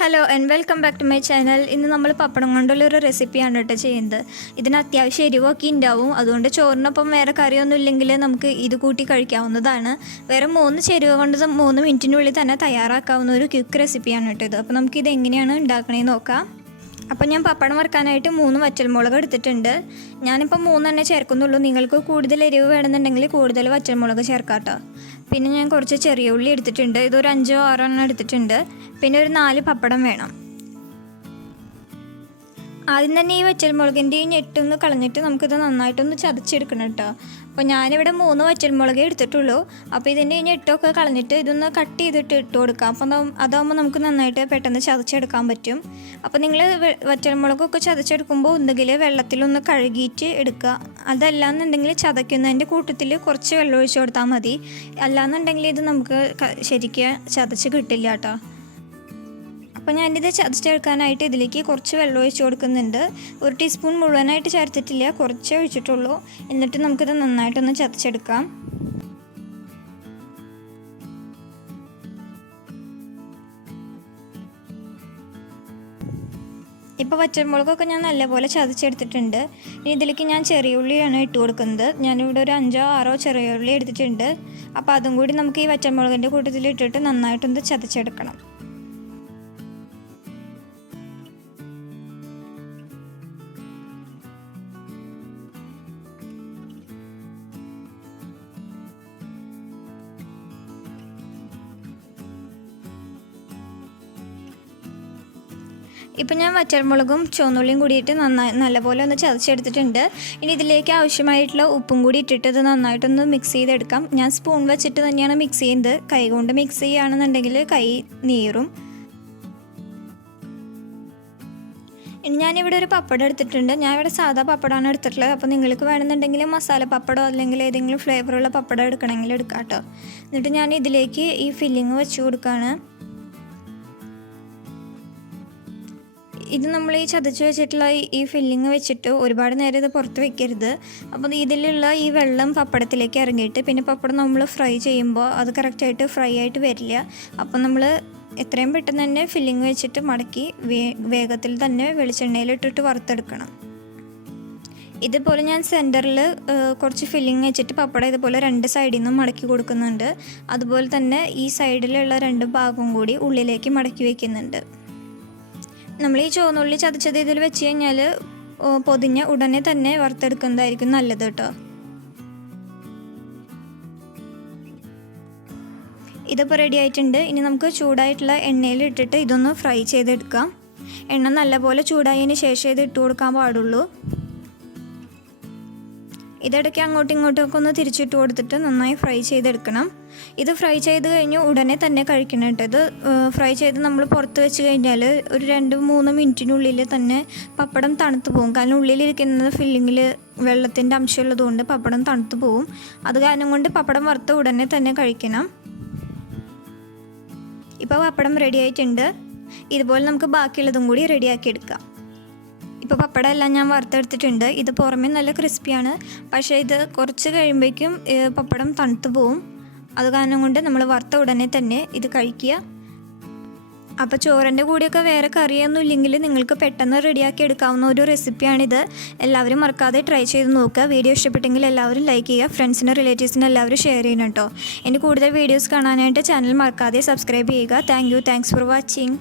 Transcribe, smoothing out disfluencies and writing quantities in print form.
Hello and welcome back to my channel. ഇന്ന് നമ്മൾ പപ്പടം കൊണ്ടുള്ളൊരു റെസിപ്പിയാണ് കേട്ടോ ചെയ്യുന്നത്. ഇതിന് അത്യാവശ്യം എരിവൊക്കെ ഉണ്ടാവും. അതുകൊണ്ട് ചോറിനൊപ്പം വേറെ കറിയൊന്നും ഇല്ലെങ്കിൽ നമുക്ക് ഇത് കൂട്ടി കഴിക്കാവുന്നതാണ്. വേറെ 3 ചേരുവ കൊണ്ട് 3 മിനിറ്റിനുള്ളിൽ തന്നെ തയ്യാറാക്കാവുന്ന ഒരു ക്വിക്ക് റെസിപ്പിയാണ് കേട്ടോ ഇത്. അപ്പോൾ നമുക്കിത് എങ്ങനെയാണ് ഉണ്ടാക്കണേന്ന് നോക്കാം. അപ്പോൾ ഞാൻ പപ്പടം വറുക്കാനായിട്ട് 3 വറ്റൽമുളക് എടുത്തിട്ടുണ്ട്. ഞാനിപ്പോൾ 3 എണ്ണേ ചേർക്കുന്നുള്ളൂ. നിങ്ങൾക്ക് കൂടുതൽ എരിവ് വേണമെന്നുണ്ടെങ്കിൽ കൂടുതൽ വറ്റൽമുളക് ചേർക്കാം കേട്ടോ. പിന്നെ ഞാൻ കുറച്ച് ചെറിയ ഉള്ളി എടുത്തിട്ടുണ്ട്. ഇതൊരു 5-6 എണ്ണം എടുത്തിട്ടുണ്ട്. പിന്നെ ഒരു 4 പപ്പടം വേണം. ആദ്യം തന്നെ ഈ വറ്റൽമുളകിൻ്റെ ഈ ഞെട്ടൊന്ന് കളഞ്ഞിട്ട് നമുക്കിത് നന്നായിട്ടൊന്ന് ചതച്ചെടുക്കണം കേട്ടോ. അപ്പോൾ ഞാനിവിടെ 3 വറ്റൽമുളകേ എടുത്തിട്ടുള്ളൂ. അപ്പോൾ ഇതിൻ്റെ ഈ ഞെട്ടൊക്കെ കളഞ്ഞിട്ട് ഇതൊന്ന് കട്ട് ചെയ്തിട്ട് ഇട്ട് കൊടുക്കാം. അപ്പം അതാകുമ്പോൾ നമുക്ക് നന്നായിട്ട് പെട്ടെന്ന് ചതച്ചെടുക്കാൻ പറ്റും. അപ്പോൾ നിങ്ങൾ വറ്റൽമുളകൊക്കെ ചതച്ചെടുക്കുമ്പോൾ ഒന്നുകിൽ വെള്ളത്തിലൊന്ന് കഴുകിയിട്ട് എടുക്കുക. അതല്ലാന്നുണ്ടെങ്കിൽ ചതയ്ക്കുന്നതിൻ്റെ കൂട്ടത്തിൽ കുറച്ച് വെള്ളം ഒഴിച്ച് കൊടുത്താൽ മതി. അല്ലാന്നുണ്ടെങ്കിൽ ഇത് നമുക്ക് ശരിക്കും ചതച്ച് കിട്ടില്ല കേട്ടോ. അപ്പോൾ ഞാനിത് ചതച്ചെടുക്കാനായിട്ട് ഇതിലേക്ക് കുറച്ച് വെള്ളം ഒഴിച്ച് കൊടുക്കുന്നുണ്ട്. 1 ടീസ്പൂൺ മുഴുവനായിട്ട് ചേർത്തിട്ടില്ല, കുറച്ചേ ഒഴിച്ചിട്ടുള്ളൂ. എന്നിട്ട് നമുക്കിത് നന്നായിട്ടൊന്ന് ചതച്ചെടുക്കാം. ഇപ്പോൾ വറ്റൽമുളകൊക്കെ ഞാൻ നല്ലപോലെ ചതച്ചെടുത്തിട്ടുണ്ട്. ഇനി ഇതിലേക്ക് ഞാൻ ചെറിയ ഉള്ളിയാണ് ഇട്ട് കൊടുക്കുന്നത്. ഞാനിവിടെ ഒരു 5-6 ചെറിയ ഉള്ളി എടുത്തിട്ടുണ്ട്. അപ്പോൾ അതും കൂടി നമുക്ക് ഈ വറ്റൽമുളകിൻ്റെ കൂട്ടത്തിൽ ഇട്ടിട്ട് നന്നായിട്ടൊന്ന് ചതച്ചെടുക്കണം. ഇപ്പം ഞാൻ വറ്റൽമുളകും ചുവന്നുള്ളിയും കൂടിയിട്ട് നല്ലപോലെ ഒന്ന് ചതച്ചെടുത്തിട്ടുണ്ട്. ഇനി ഇതിലേക്ക് ആവശ്യമായിട്ടുള്ള ഉപ്പും കൂടി ഇട്ടിട്ട് ഇത് നന്നായിട്ടൊന്ന് മിക്സ് ചെയ്തെടുക്കാം. ഞാൻ സ്പൂൺ വെച്ചിട്ട് തന്നെയാണ് മിക്സ് ചെയ്യുന്നത്. കൈ കൊണ്ട് മിക്സ് ചെയ്യുകയാണെന്നുണ്ടെങ്കിൽ കൈ നീറും. ഇനി ഞാനിവിടെ ഒരു പപ്പടം എടുത്തിട്ടുണ്ട്. ഞാൻ ഇവിടെ സാധാ പപ്പടമാണ് എടുത്തിട്ടുള്ളത്. അപ്പോൾ നിങ്ങൾക്ക് വേണമെന്നുണ്ടെങ്കിൽ മസാല പപ്പടമോ അല്ലെങ്കിൽ ഏതെങ്കിലും ഫ്ലേവറുള്ള പപ്പടം എടുക്കണമെങ്കിൽ എടുക്കാം കേട്ടോ. എന്നിട്ട് ഞാൻ ഇതിലേക്ക് ഈ ഫില്ലിങ് വെച്ച് കൊടുക്കുകയാണ്. ഇത് നമ്മൾ ഈ ചതച്ച് വെച്ചിട്ടുള്ള ഈ ഫില്ലിങ് വെച്ചിട്ട് ഒരുപാട് നേരം ഇത് പുറത്ത് വെക്കരുത്. അപ്പോൾ ഇതിലുള്ള ഈ വെള്ളം പപ്പടത്തിലേക്ക് ഇറങ്ങിയിട്ട് പിന്നെ പപ്പടം നമ്മൾ ഫ്രൈ ചെയ്യുമ്പോൾ അത് കറക്റ്റായിട്ട് ഫ്രൈ ആയിട്ട് വരില്ല. അപ്പോൾ നമ്മൾ എത്രയും പെട്ടെന്ന് തന്നെ ഫില്ലിങ് വെച്ചിട്ട് മടക്കി വേഗത്തിൽ തന്നെ വെളിച്ചെണ്ണയിലിട്ടിട്ട് വറുത്തെടുക്കണം. ഇതുപോലെ ഞാൻ സെൻറ്ററിൽ കുറച്ച് ഫില്ലിങ് വെച്ചിട്ട് പപ്പടം ഇതുപോലെ 2 സൈഡിൽ നിന്നും മടക്കി കൊടുക്കുന്നുണ്ട്. അതുപോലെ തന്നെ ഈ സൈഡിലുള്ള 2 ഭാഗവും കൂടി ഉള്ളിലേക്ക് മടക്കി വയ്ക്കുന്നുണ്ട്. നമ്മൾ ഈ ചുവന്നുള്ളി ചതച്ചത് ഇതിൽ വെച്ച് കഴിഞ്ഞാൽ പൊതിഞ്ഞ ഉടനെ തന്നെ വറുത്തെടുക്കുന്നതായിരിക്കും നല്ലത് കേട്ടോ. ഇതിപ്പോൾ റെഡി ആയിട്ടുണ്ട്. ഇനി നമുക്ക് ചൂടായിട്ടുള്ള എണ്ണയിൽ ഇട്ടിട്ട് ഇതൊന്ന് ഫ്രൈ ചെയ്തെടുക്കാം. എണ്ണ നല്ലപോലെ ചൂടായതിന് ശേഷം ഇത് ഇട്ട് കൊടുക്കാൻ പാടുള്ളൂ. ഇതിടയ്ക്ക് അങ്ങോട്ടും ഇങ്ങോട്ടുമൊക്കെ ഒന്ന് തിരിച്ചിട്ട് കൊടുത്തിട്ട് നന്നായി ഫ്രൈ ചെയ്തെടുക്കണം. ഇത് ഫ്രൈ ചെയ്ത് കഴിഞ്ഞ് ഉടനെ തന്നെ കഴിക്കണം കേട്ടോ. ഇത് ഫ്രൈ ചെയ്ത് നമ്മൾ പുറത്ത് വെച്ച് കഴിഞ്ഞാൽ ഒരു 2-3 മിനിറ്റിനുള്ളിൽ തന്നെ പപ്പടം തണുത്ത് പോകും. കാരണം ഉള്ളിലിരിക്കുന്നത് ഫില്ലിങ്ങിൽ വെള്ളത്തിൻ്റെ അംശമുള്ളതുകൊണ്ട് പപ്പടം തണുത്ത് പോകും. അത് കാരണം കൊണ്ട് പപ്പടം വറുത്ത് ഉടനെ തന്നെ കഴിക്കണം. ഇപ്പോൾ പപ്പടം റെഡി ആയിട്ടുണ്ട്. ഇതുപോലെ നമുക്ക് ബാക്കിയുള്ളതും കൂടി റെഡിയാക്കി എടുക്കാം. ഇപ്പോൾ പപ്പടം എല്ലാം ഞാൻ വറുത്തെടുത്തിട്ടുണ്ട്. ഇത് പുറമേ നല്ല ക്രിസ്പിയാണ്. പക്ഷേ ഇത് കുറച്ച് കഴിയുമ്പോഴേക്കും പപ്പടം തണുത്ത് പോവും. അത് കാരണം കൊണ്ട് നമ്മൾ വറുത്ത ഉടനെ തന്നെ ഇത് കഴിക്കുക. അപ്പോൾ ചോറിൻ്റെ കൂടെയൊക്കെ വേറെ കറിയൊന്നും ഇല്ലെങ്കിൽ നിങ്ങൾക്ക് പെട്ടെന്ന് റെഡിയാക്കി എടുക്കാവുന്ന ഒരു റെസിപ്പിയാണിത്. എല്ലാവരും മറക്കാതെ ട്രൈ ചെയ്ത് നോക്കുക. വീഡിയോ ഇഷ്ടപ്പെട്ടെങ്കിൽ എല്ലാവരും ലൈക്ക് ചെയ്യുക. ഫ്രണ്ട്സിനും റിലേറ്റീവ്സിനും എല്ലാവരും ഷെയർ ചെയ്യണം കേട്ടോ. ഇനി കൂടുതൽ വീഡിയോസ് കാണാനായിട്ട് ചാനൽ മറക്കാതെ സബ്സ്ക്രൈബ് ചെയ്യുക. Thanks for watching.